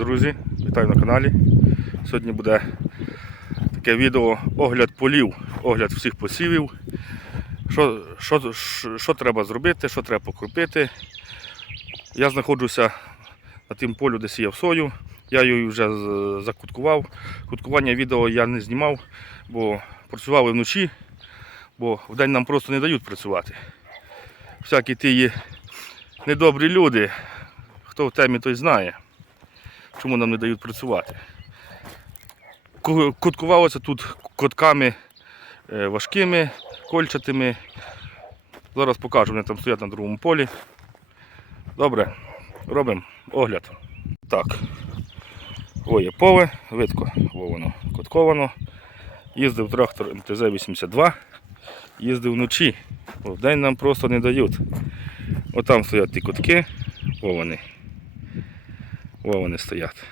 друзі, вітаю на каналі. Сьогодні буде таке відео огляд полів, огляд всіх посівів. Що, що, що, що треба зробити, що треба покропити. Я знаходжуся на тим полю, де сіяв сою. Я її вже закуткував. Куткування відео я не знімав, бо працювали вночі, бо вдень нам просто не дають працювати. Всякі ті недобрі люди, хто в темі, той знає, чому нам не дають працювати. Ку- Куткувалося тут котками е, важкими, кольчатими. Зараз покажу, вони там стоять на другому полі. Добре, робимо огляд. Так. О, є поле, видко, во воно котковано. Їздив трактор МТЗ-82, їздив вночі. Бо Вдень нам просто не дають. Отам стоять ті котки, о вони. О вони стоять.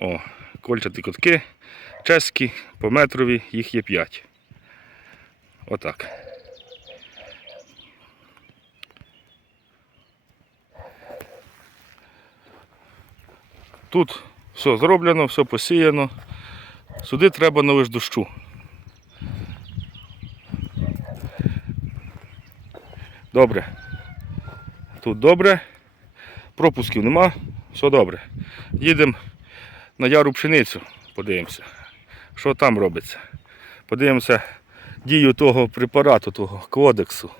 О, кольчаті котки, чеські, по метрові, їх є 5. Отак. Тут все зроблено, все посіяно. Сюди треба на лиш дощу. Добре. Тут добре. Пропусків нема, все добре. Їдемо на яру пшеницю, подивимося, що там робиться. Подивимося дію того препарату, того кодексу.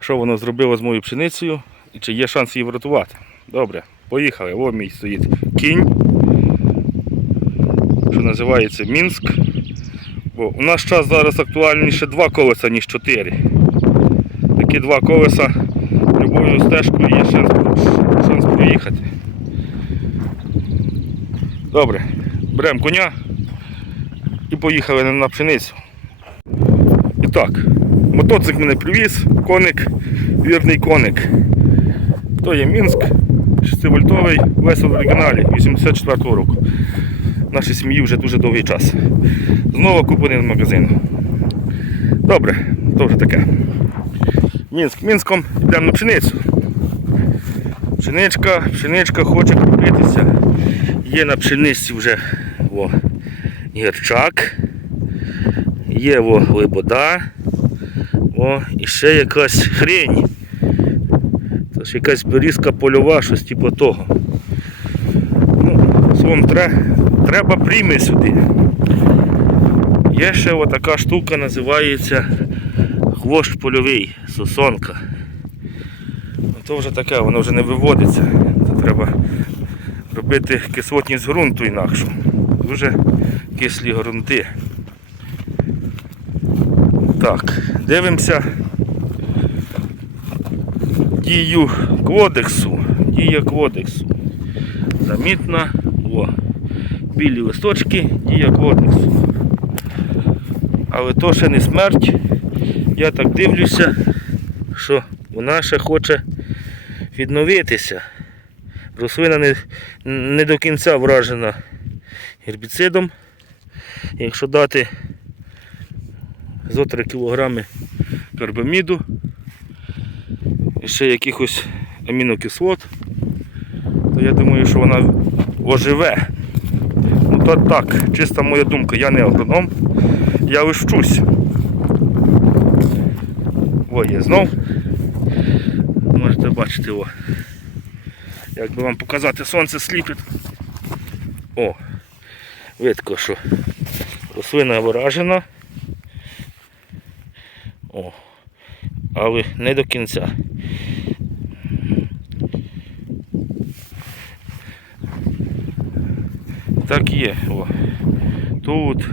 Що воно зробило з моєю пшеницею і чи є шанс її врятувати. Добре, поїхали. Ось мій стоїть кінь, що називається Мінськ. Бо у нас час зараз актуальніше два колеса, ніж чотири. Такі два колеса любою стежкою є шанс, шанс проїхати. Добре, беремо коня і поїхали на- пшеницю. І так, мотоцикл мене привіз, коник, вірний коник. То є Мінськ, 6-вольтовий, весь в оригіналі, 84-го року. Нашій сім'ї вже дуже довгий час. Знову куплений в магазин. Добре, то вже таке. Мінськ Мінськом, йдемо на пшеницю. Пшеничка, пшеничка хоче купитися. Є на пшениці вже о, гірчак, є о, лебода, о, і ще якась хрень. Це ж якась берізка польова, щось типу того. Ну, словом, тре- треба прийми сюди. Є ще отака штука, називається хвощ польовий, сосонка. Ну, То вже таке, воно вже не виводиться. Це треба робити кислотність ґрунту інакшу. Дуже кислі ґрунти. Так, дивимося дію кодексу. Дія кодексу. Замітна. О, білі листочки, дія кодексу. Але то ще не смерть. Я так дивлюся, що вона ще хоче відновитися. Рослина не, не до кінця вражена гербіцидом. Якщо дати зо 3 кг карбаміду ще якихось амінокислот, то я думаю, що вона оживе. Ну то так, чиста моя думка, я не агроном, я лиш. О, є знов. Можете бачити, о. Як би вам показати, сонце сліпить. О, видко, що рослина виражена. О, але не до кінця. Так є. О. Тут.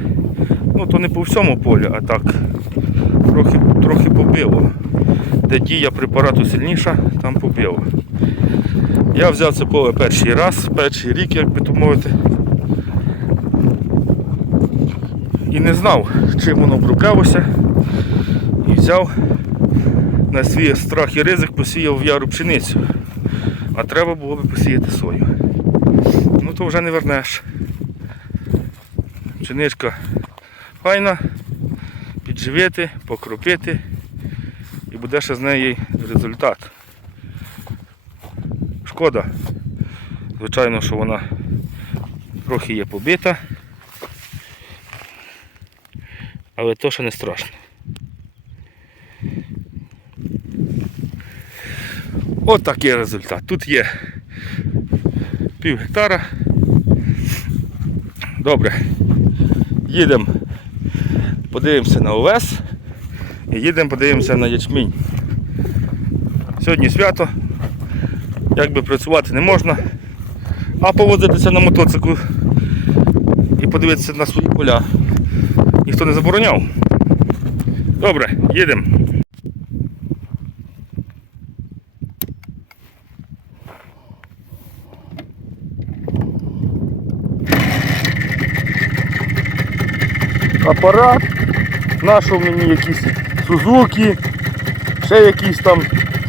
Ну то не по всьому полю, а так трохи, побило. Де дія препарату сильніша, там побило. Я взяв це поле перший раз, перший рік, як би то мовити. І не знав, чим воно оброблялося. І взяв на свій страх і ризик, посіяв в яру пшеницю. А треба було би посіяти сою. Ну то вже не вернеш. Пшеничка файна, підживити, покропити і буде ще з неї результат. Шкода. Звичайно, що вона трохи є побита. Але то ще не страшно. От такий результат. Тут є пів гектара. Добре. Їдемо, подивимося на овес і їдемо подивимося на ячмінь. Сьогодні свято, якби працювати не можна, а повозитися на мотоциклу і подивитися на свої поля. Ніхто не забороняв. Добре, їдемо. Апарат, нашов мені якісь Сузуки, ще якісь там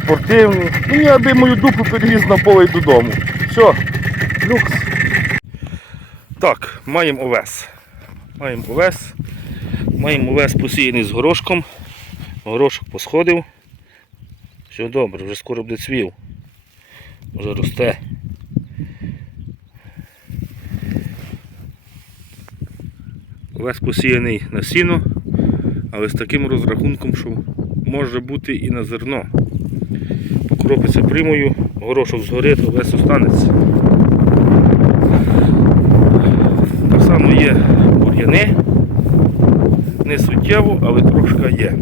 спортивні. Мені аби мою дупу перевіз на поле й додому. Все, люкс. Так, маємо овес. Маємо овес. Маємо овес посіяний з горошком. Горошок посходив. Все добре, вже скоро буде цвів. Вже росте. Овес посіяний на сіно, але з таким розрахунком, що може бути і на зерно. Покропиться примою, горошок згорить, овес останеться. Так само є бур'яни. Не суттєво, але трошки є.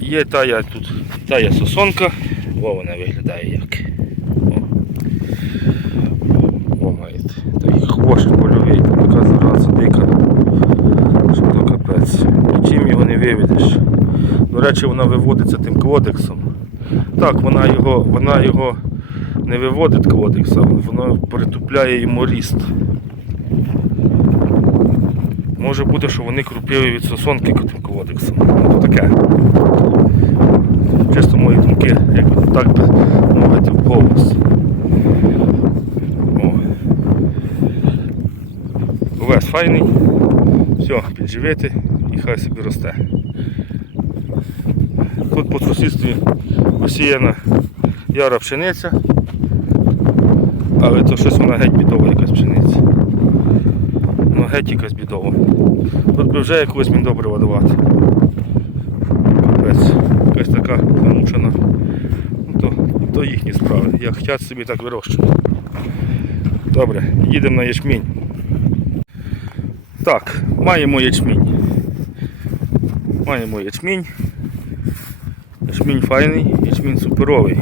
Є тая тут, тая сосонка. О, вона виглядає як. О, О маєте. Такий хвощ польовий, там така зараза дика. Що то капець. Нічим його не виведеш. До речі, вона виводиться тим кодексом. Так, вона його, вона його не виводить кодексом, воно притупляє йому ріст. Може бути, що вони крупіві від сосонки тим кодексом. Ну, таке. Чисто мої думки, як так би мовити в голос. О. Увесь файний. Все, підживити і хай собі росте. Тут по сусідстві посіяна яра пшениця, але то щось вона геть бідова якась пшениця. Ну геть якась бідова. Тут би вже якогось міндобрива давати. Капець, якась така замучена. Ну, то, то їхні справи. Як хочуть собі так вирощують. Добре, їдемо на ячмінь. Так, маємо ячмінь. Маємо ячмінь. Ячмінь файний, ячмінь суперовий.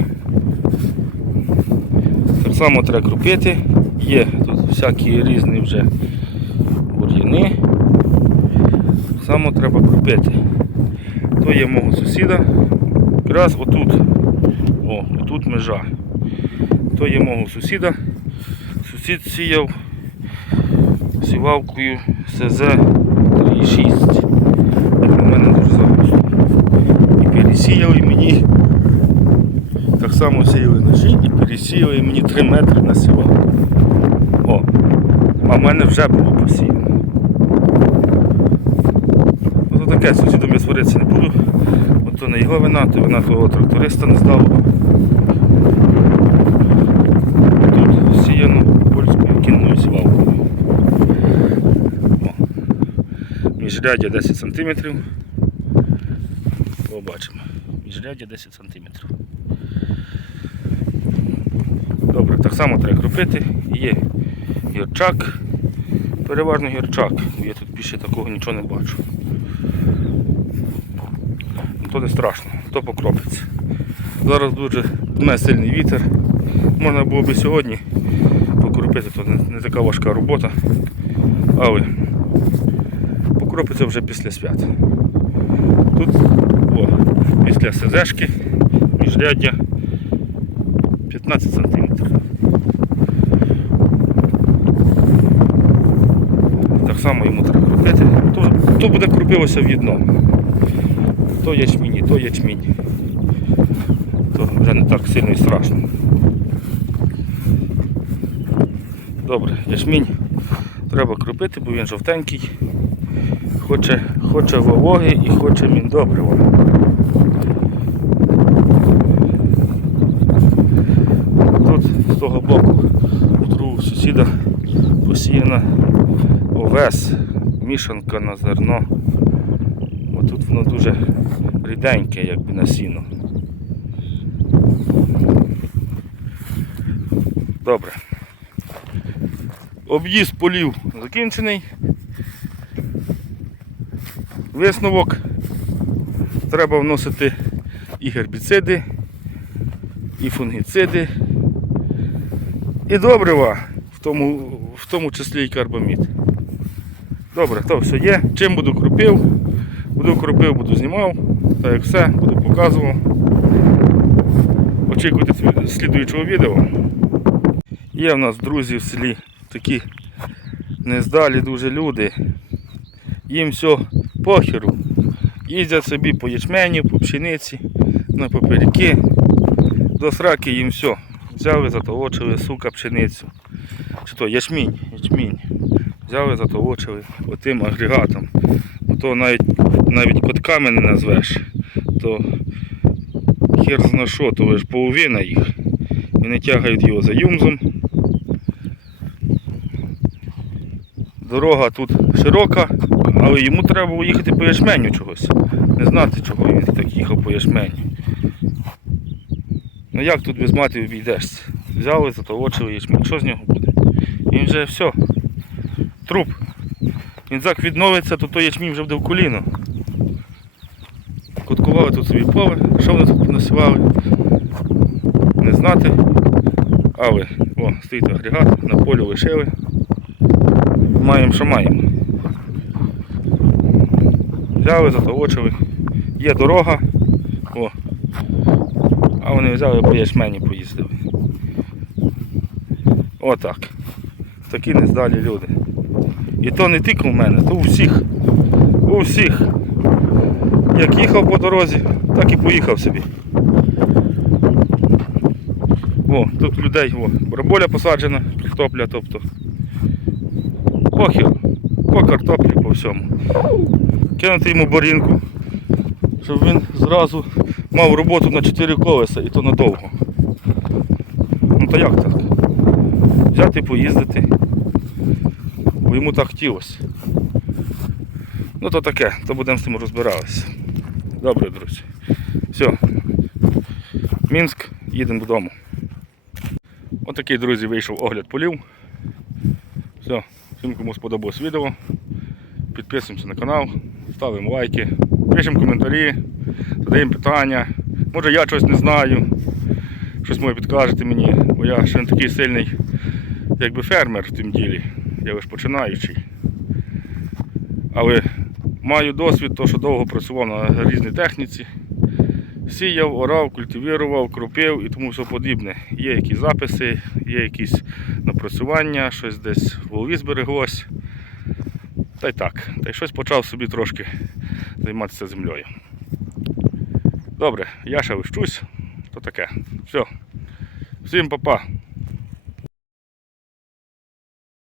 Так само треба крупити. Є тут всякі різні вже бур'яни. Так само треба крупити. То є мого сусіда. Якраз отут. О, отут межа. То є мого сусіда. Сусід сіяв сівалкою СЗ 3,6. Як на мене дуже загусто. І пересіяли мені. Так само сіяли ножі і пересіяли мені 3 метри на сівалку. О, а в мене вже було посіяно. Ото таке, сусідом я сваритися не буду. Ото не його вина, то вина того тракториста не здалого. Тут сіяно польською кінною сівалкою. Міжряддя 10 см. Побачимо. Міжряддя 10 см. Добре, так само треба кропити. Є гірчак, переважно гірчак, я тут більше такого нічого не бачу. Ну, То не страшно, то покропиться. Зараз дуже дме сильний вітер. Можна було б сьогодні покропити, то не така важка робота. Але покропиться вже після свят. Тут о, після СЗшки міжряддя 15 см. Так само йому треба крутити. То, то буде крупилося в'єдно. То ячмінь, то ячмінь. То вже не так сильно і страшно. Добре, ячмінь треба крупити, бо він жовтенький. Хоче, хоче вологи і хоче міндобрива. з того боку у другого сусіда посіяна овес, мішанка на зерно. Бо тут воно дуже ріденьке, якби на сіно. Добре. Об'їзд полів закінчений. Висновок. Треба вносити і гербіциди, і фунгіциди, і добрива, в тому, в тому числі і карбамід. Добре, то все є. Чим буду кропив? Буду кропив, буду знімав, так як все, буду показував. Очікуйте слідуючого відео. Є в нас друзі в селі такі нездалі дуже люди. Їм все похеру. Їздять собі по ячменю, по пшениці, на попереки. До сраки їм все. Взяли, затолочили, сука, пшеницю. Чи то ячмінь, ячмінь. Взяли, затолочили отим агрегатом. То навіть, навіть котками не назвеш. То хер зна що, то лиш половина їх. Вони тягають його за юмзом. Дорога тут широка, але йому треба було їхати по ячменю чогось. Не знати, чого він так їхав по ячменю. Ну як тут без мати обійдешся? Взяли, затолочили ячмінь. Що з нього буде? Він вже все. Труп. Він як відновиться, то той ячмінь вже буде в коліно. Куткували тут собі поле, що вони тут понасівали? Не знати. Але, о, стоїть агрегат, на полі лишили. Маємо, що маємо. Взяли, затолочили. Є дорога. А вони взяли по ячмені поїздили. Отак. Такі нездалі люди. І то не тільки у мене, то у всіх. У всіх. Як їхав по дорозі, так і поїхав собі. О, тут людей, о, бараболя посаджена, картопля, тобто. Похер, по картоплі, по всьому. Кинути йому борінку, щоб він зразу мав роботу на 4 колеса і то надовго. Ну то як так? Взяти поїздити. Бо йому так хотілося. Ну то таке, то будемо з цим розбиратися. Добре, друзі. Все. Мінськ, їдемо додому. Отакий, друзі, вийшов огляд полів. Все, всім кому сподобалось відео. Підписуємося на канал, ставимо лайки, пишемо коментарі, задаємо питання. Може я щось не знаю, щось може підкажете мені, бо я ще не такий сильний якби фермер в тім ділі. Я лише починаючий. Але маю досвід, то що довго працював на різній техніці. Сіяв, орав, культивував, кропив і тому все подібне. Є якісь записи, є якісь напрацювання, щось десь в голові збереглось. Та й так. Та й щось почав собі трошки займатися землею. Добре, я ще вищусь, то таке. Все. Всім па-па.